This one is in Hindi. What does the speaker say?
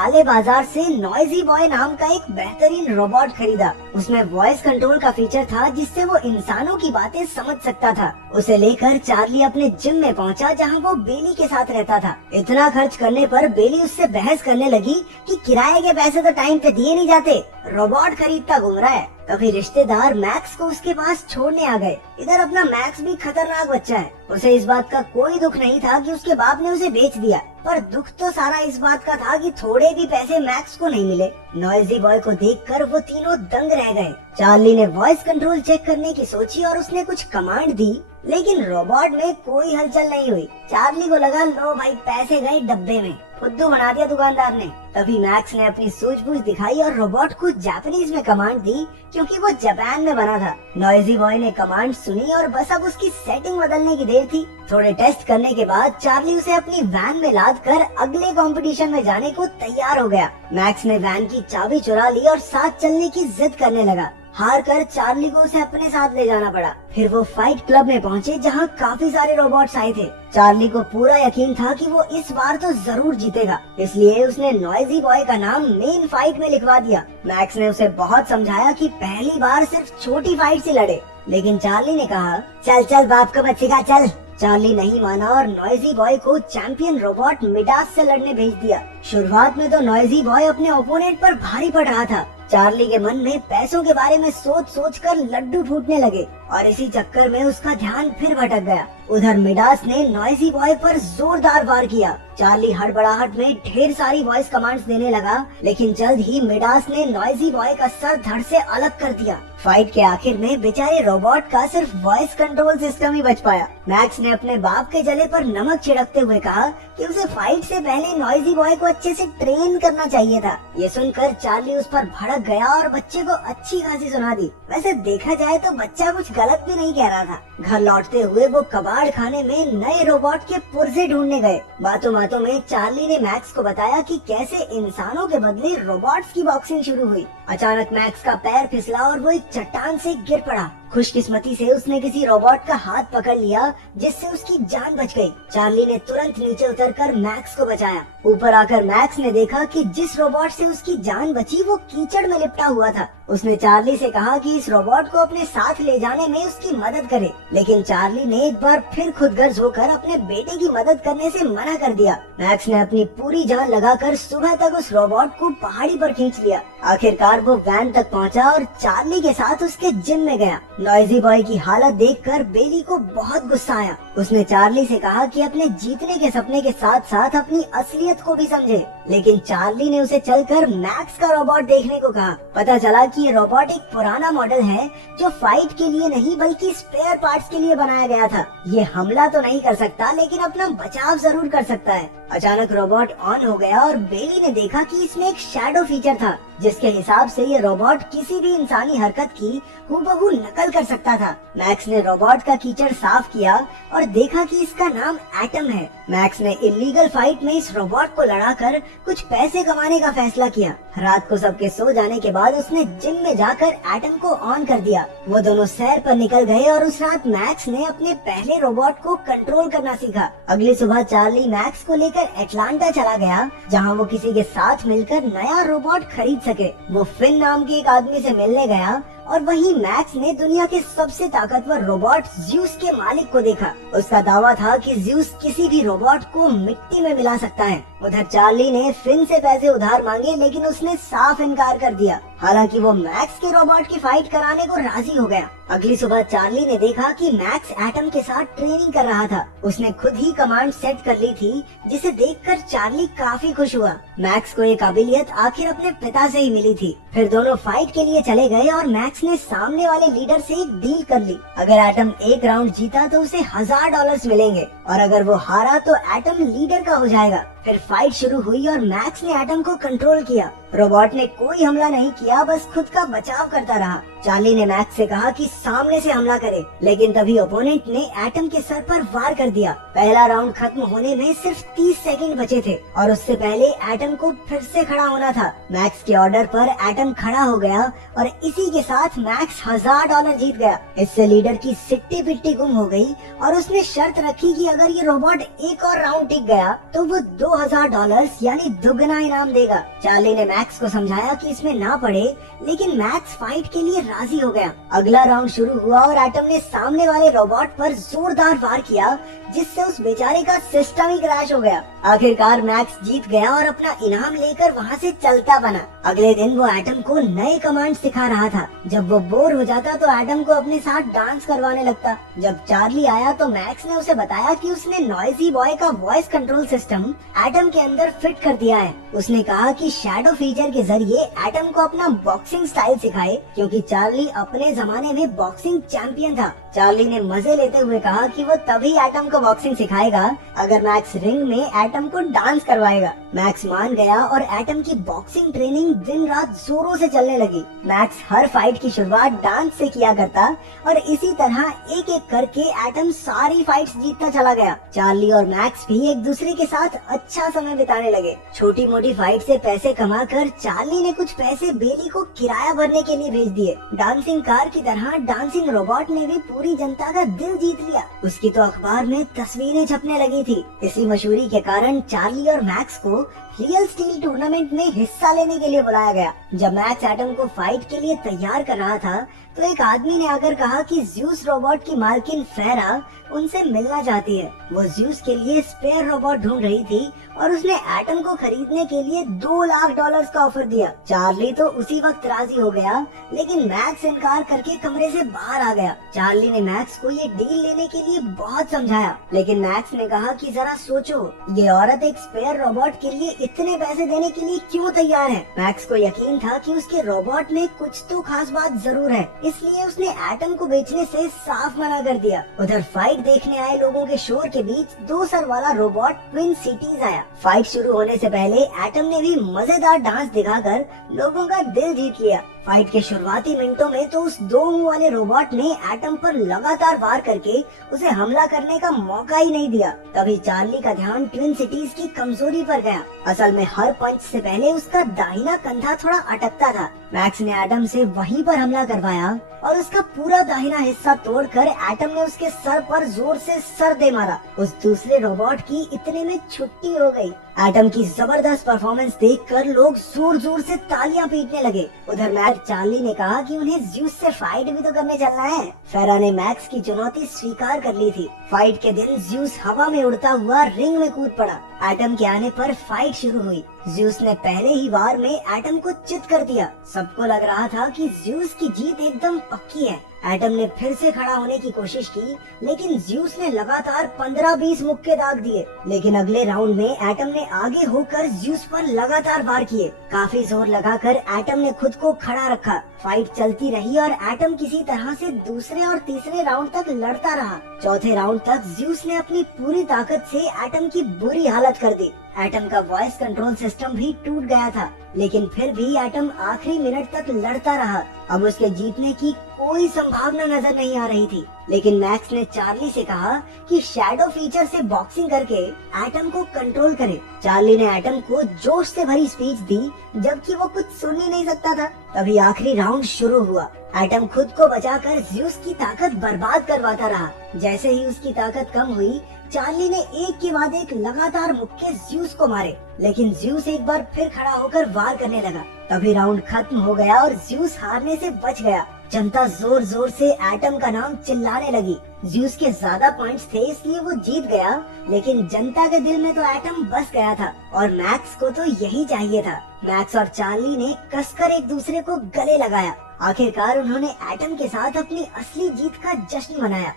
काले बाजार से नॉइजी बॉय नाम का एक बेहतरीन रोबोट खरीदा। उसमें वॉइस कंट्रोल का फीचर था जिससे वो इंसानों की बातें समझ सकता था। उसे लेकर चार्ली अपने जिम में पहुंचा जहां वो बेली के साथ रहता था। इतना खर्च करने पर बेली उससे बहस करने लगी कि किराए के पैसे तो टाइम पे दिए नहीं जाते, रोबोट खरीदता घूम रहा है। तभी रिश्तेदार मैक्स को उसके पास छोड़ने आ गए। इधर अपना मैक्स भी खतरनाक बच्चा है। उसे इस बात का कोई दुख नहीं था कि उसके बाप ने उसे बेच दिया, पर दुख तो सारा इस बात का था कि थोड़े भी पैसे मैक्स को नहीं मिले। नॉइजी बॉय को देखकर वो तीनों दंग रह गए। चार्ली ने वॉइस कंट्रोल चेक करने की सोची और उसने कुछ कमांड दी, लेकिन रोबोट में कोई हलचल नहीं हुई। चार्ली को लगा लो भाई पैसे गए डब्बे में, फुद्दू बना दिया दुकानदार ने। तभी मैक्स ने अपनी सूझबूझ दिखाई और रोबोट को जापानीज में कमांड दी क्योंकि वो जापान में बना था। नॉइजी बॉय ने कमांड सुनी और बस अब उसकी सेटिंग बदलने की देर थी। थोड़े टेस्ट करने के बाद चार्ली उसे अपनी वैन में लाद कर अगले कंपटीशन में जाने को तैयार हो गया। मैक्स ने वैन की चाबी चुरा ली और साथ चलने की जिद करने लगा। हार कर चार्ली को उसे अपने साथ ले जाना पड़ा। फिर वो फाइट क्लब में पहुंचे जहां काफी सारे रोबोट्स आए थे। चार्ली को पूरा यकीन था कि वो इस बार तो जरूर जीतेगा, इसलिए उसने नॉइजी बॉय का नाम मेन फाइट में लिखवा दिया। मैक्स ने उसे बहुत समझाया कि पहली बार सिर्फ छोटी फाइट से लड़े, लेकिन चार्ली ने कहा चल चल बाप का बच्चेगा चल। चार्ली नहीं माना और नॉइजी बॉय को चैंपियन रोबोट मिडास से लड़ने भेज दिया। शुरुआत में तो नॉइजी बॉय अपने ओपोनेंट पर भारी पड़ रहा था। चार्ली के मन में पैसों के बारे में सोच सोच कर लड्डू फूटने लगे और इसी चक्कर में उसका ध्यान फिर भटक गया। उधर मिडास ने नॉइजी बॉय पर जोरदार वार किया। चार्ली हड़बड़ाहट में ढेर सारी वॉइस कमांड्स देने लगा, लेकिन जल्द ही मिडास ने नॉइजी बॉय का सर धड़ से अलग कर दिया। फाइट के आखिर में बेचारे रोबोट का सिर्फ वॉइस कंट्रोल सिस्टम ही बच पाया। मैक्स ने अपने बाप के जले पर नमक छिड़कते हुए कहा कि उसे फाइट से पहले नॉइजी बॉय को अच्छे से ट्रेन करना चाहिए था। ये सुनकर चार्ली उस पर भड़क गया और बच्चे को अच्छी खासी सुना दी। वैसे देखा जाए तो बच्चा कुछ गलत भी नहीं कह रहा था। घर लौटते हुए वो कबाड़ खाने में नए रोबोट के पुर्जे ढूंढने गए। बातों बातों में चार्ली ने मैक्स को बताया कि कैसे इंसानों के बदले रोबोट्स की बॉक्सिंग शुरू हुई। अचानक मैक्स का पैर फिसला और वो एक चट्टान से गिर पड़ा। खुशकिस्मती से उसने किसी रोबोट का हाथ पकड़ लिया जिससे उसकी जान बच गई। चार्ली ने तुरंत नीचे उतरकर मैक्स को बचाया। ऊपर आकर मैक्स ने देखा कि जिस रोबोट से उसकी जान बची वो कीचड़ में लिपटा हुआ था। उसने चार्ली से कहा कि इस रोबोट को अपने साथ ले जाने में उसकी मदद करे, लेकिन चार्ली ने एक बार फिर खुदगर्ज होकर अपने बेटे की मदद करने से मना कर दिया। मैक्स ने अपनी पूरी जान लगाकर सुबह तक उस रोबोट को पहाड़ी पर खींच लिया। आखिरकार वो वैन तक पहुंचा और चार्ली के साथ उसके जिम में गया। नॉइजी बॉय की हालत देखकर बेली को बहुत गुस्सा आया। उसने चार्ली से कहा कि अपने जीतने के सपने के साथ साथ अपनी असलियत को भी समझे, लेकिन चार्ली ने उसे चलकर मैक्स का रोबोट देखने को कहा। पता चला कि ये रोबोट एक पुराना मॉडल है जो फाइट के लिए नहीं बल्कि स्पेयर पार्ट्स के लिए बनाया गया था। ये हमला तो नहीं कर सकता, लेकिन अपना बचाव जरूर कर सकता है। अचानक रोबोट ऑन हो गया और बेली ने देखा कि इसमें एक शैडो फीचर था, जिसके हिसाब से ये रोबोट किसी भी इंसानी हरकत की हूबहू नकल कर सकता था। मैक्स ने रोबोट का कीचड़ साफ किया और देखा कि इसका नाम एटम है। मैक्स ने इलीगल फाइट में इस रोबोट को लड़ाकर कुछ पैसे कमाने का फैसला किया। रात को सबके सो जाने के बाद उसने जिम में जाकर एटम को ऑन कर दिया। वो दोनों सैर पर निकल गए और उस रात मैक्स ने अपने पहले रोबोट को कंट्रोल करना सीखा। अगली सुबह चार्ली मैक्स को लेकर एटलांटा चला गया, जहाँ वो किसी के साथ मिलकर नया रोबोट खरीद सके। वो फिन नाम के एक आदमी से मिलने गया और वहीं मैक्स ने दुनिया के सबसे ताकतवर रोबोट ज़्यूस के मालिक को देखा। उसका दावा था कि ज़्यूस किसी भी रोबोट को मिट्टी में मिला सकता है। उधर चार्ली ने फिन से पैसे उधार मांगे, लेकिन उसने साफ इनकार कर दिया। हालांकि वो मैक्स के रोबोट की फाइट कराने को राजी हो गया। अगली सुबह चार्ली ने देखा कि मैक्स एटम के साथ ट्रेनिंग कर रहा था। उसने खुद ही कमांड सेट कर ली थी, जिसे देखकर चार्ली काफी खुश हुआ। मैक्स को ये काबिलियत आखिर अपने पिता से ही मिली थी। फिर दोनों फाइट के लिए चले गए और मैक्स ने सामने वाले लीडर से एक डील कर ली। अगर एटम एक राउंड जीता तो उसे $1000 मिलेंगे और अगर वो हारा तो एटम लीडर का हो जाएगा। फिर फाइट शुरू हुई और मैक्स ने एटम को कंट्रोल किया। रोबोट ने कोई हमला नहीं किया, बस खुद का बचाव करता रहा। चार्ली ने मैक्स से कहा कि सामने से हमला करे, लेकिन तभी ओपोनेंट ने एटम के सर पर वार कर दिया। पहला राउंड खत्म होने में सिर्फ 30 सेकंड बचे थे और उससे पहले एटम को फिर से खड़ा होना था। मैक्स के ऑर्डर पर एटम खड़ा हो गया और इसी के साथ मैक्स $1000 जीत गया। इससे लीडर की सिट्टी पिट्टी गुम हो गई और उसने शर्त रखी कि अगर ये रोबोट एक और राउंड टिक गया तो वो $2000 यानी दुगना इनाम देगा। चार्ली ने मैक्स को समझाया कि इसमें ना पड़े, लेकिन मैक्स फाइट के लिए राजी हो गया। अगला राउंड शुरू हुआ और एटम ने सामने वाले रोबोट पर जोरदार वार किया, जिससे उस बेचारे का सिस्टम ही क्रैश हो गया। आखिरकार मैक्स जीत गया और अपना इनाम लेकर वहाँ से चलता बना। अगले दिन वो एटम को नए कमांड सिखा रहा था। जब वो बोर हो जाता तो एटम को अपने साथ डांस करवाने लगता। जब चार्ली आया तो मैक्स ने उसे बताया कि उसने नॉइजी बॉय का वॉइस कंट्रोल सिस्टम एटम के अंदर फिट कर दिया है। उसने कहा कि शैडो फीचर के जरिए एटम को अपना बॉक्सिंग स्टाइल सिखाए, क्योंकि चार्ली अपने जमाने में बॉक्सिंग चैंपियन था। चार्ली ने मजे लेते हुए कहा कि वो तभी एटम को बॉक्सिंग सिखाएगा अगर मैक्स रिंग में एटम को डांस करवाएगा। मैक्स मान गया और एटम की बॉक्सिंग ट्रेनिंग दिन रात जोरों से चलने लगी। मैक्स हर फाइट की शुरुआत डांस से किया करता और इसी तरह एक एक करके एटम सारी फाइट्स जीतता चला गया। चार्ली और मैक्स भी एक दूसरे के साथ अच्छा समय बिताने लगे। छोटी मोटी फाइट से पैसे कमाकर चार्ली ने कुछ पैसे बेली को किराया भरने के लिए भेज दिए। डांसिंग कार की तरह डांसिंग रोबोट ने भी पूरी जनता का दिल जीत लिया। उसकी तो अखबार में तस्वीरें छपने लगी थी। इसी मशहूरी के कारण चार्ली और मैक्स को रियल स्टील टूर्नामेंट में हिस्सा लेने के लिए बुलाया गया। जब मैक्स एटम को फाइट के लिए तैयार कर रहा था तो एक आदमी ने आकर कहा कि ज्यूस रोबोट की मालकिन फेरा उनसे मिलना चाहती है। वो ज्यूस के लिए स्पेयर रोबोट ढूंढ रही थी और उसने एटम को खरीदने के लिए $2 लाख का ऑफर दिया। चार्ली तो उसी वक्त राजी हो गया, लेकिन मैक्स इनकार करके कमरे से बाहर आ गया। चार्ली ने मैक्स को ये डील लेने के लिए बहुत समझाया, लेकिन मैक्स ने कहा कि जरा सोचो, ये औरत एक स्पेयर रोबोट के लिए इतने पैसे देने के लिए क्यों तैयार है। मैक्स को यकीन था कि उसके रोबोट में कुछ तो खास बात जरूर है, इसलिए उसने एटम को बेचने से साफ मना कर दिया। उधर फाइट देखने आए लोगों के शोर के बीच 2 सर वाला रोबोट ट्विन सिटीज आया। फाइट शुरू होने से पहले एटम ने भी मजेदार डांस दिखाकर लोगों का दिल जीत लिया। फाइट के शुरुआती मिनटों में तो उस 2 मुंह वाले रोबोट ने एटम पर लगातार वार करके उसे हमला करने का मौका ही नहीं दिया। तभी चार्ली का ध्यान ट्विन सिटीज की कमजोरी पर गया। असल में हर पंच से पहले उसका दाहिना कंधा थोड़ा अटकता था। मैक्स ने एटम से वहीं पर हमला करवाया और उसका पूरा दाहिना हिस्सा तोड़कर एटम ने उसके सर पर जोर से सर दे मारा। उस दूसरे रोबोट की इतने में छुट्टी हो गई। एटम की जबरदस्त परफॉर्मेंस देखकर लोग जोर जोर से तालियां पीटने लगे। उधर चार्ली ने कहा कि उन्हें ज्यूस से फाइट भी तो करने चलना है। फेरा ने मैक्स की चुनौती स्वीकार कर ली थी। फाइट के दिन ज्यूस हवा में उड़ता हुआ रिंग में कूद पड़ा। एटम के आने पर फाइट शुरू हुई। ज्यूस ने पहले ही वार में एटम को चित कर दिया। सबको लग रहा था कि ज्यूस की जीत एकदम पक्की है। एटम ने फिर से खड़ा होने की कोशिश की, लेकिन ज्यूस ने लगातार 15-20 मुक्के दाग दिए। लेकिन अगले राउंड में एटम ने आगे होकर ज्यूस पर लगातार वार किए। काफी जोर लगाकर एटम ने खुद को खड़ा रखा। फाइट चलती रही और एटम किसी तरह से दूसरे और तीसरे राउंड तक लड़ता रहा। चौथे राउंड तक ज्यूस ने अपनी पूरी ताकत से एटम की बुरी हालत कर दी। एटम का वॉइस कंट्रोल सिस्टम भी टूट गया था, लेकिन फिर भी एटम आखिरी मिनट तक लड़ता रहा। अब उसके जीतने की कोई संभावना नजर नहीं आ रही थी, लेकिन मैक्स ने चार्ली से कहा कि शैडो फीचर से बॉक्सिंग करके एटम को कंट्रोल करे। चार्ली ने एटम को जोश से भरी स्पीच दी, जबकि वो कुछ सुन ही नहीं सकता था। तभी आखिरी राउंड शुरू हुआ। एटम खुद को बचाकर ज्यूस की ताकत बर्बाद करवाता रहा। जैसे ही उसकी ताकत कम हुई, चार्ली ने एक के बाद एक लगातार मुक्के ज्यूस को मारे, लेकिन ज्यूस एक बार फिर खड़ा होकर वार करने लगा। तभी राउंड खत्म हो गया और ज्यूस हारने से बच गया। जनता जोर जोर से एटम का नाम चिल्लाने लगी। ज्यूस के ज्यादा पॉइंट्स थे, इसलिए वो जीत गया, लेकिन जनता के दिल में तो एटम बस गया था और मैक्स को तो यही चाहिए था। मैक्स और चार्ली ने कसकर एक दूसरे को गले लगाया। आखिरकार उन्होंने एटम के साथ अपनी असली जीत का जश्न मनाया।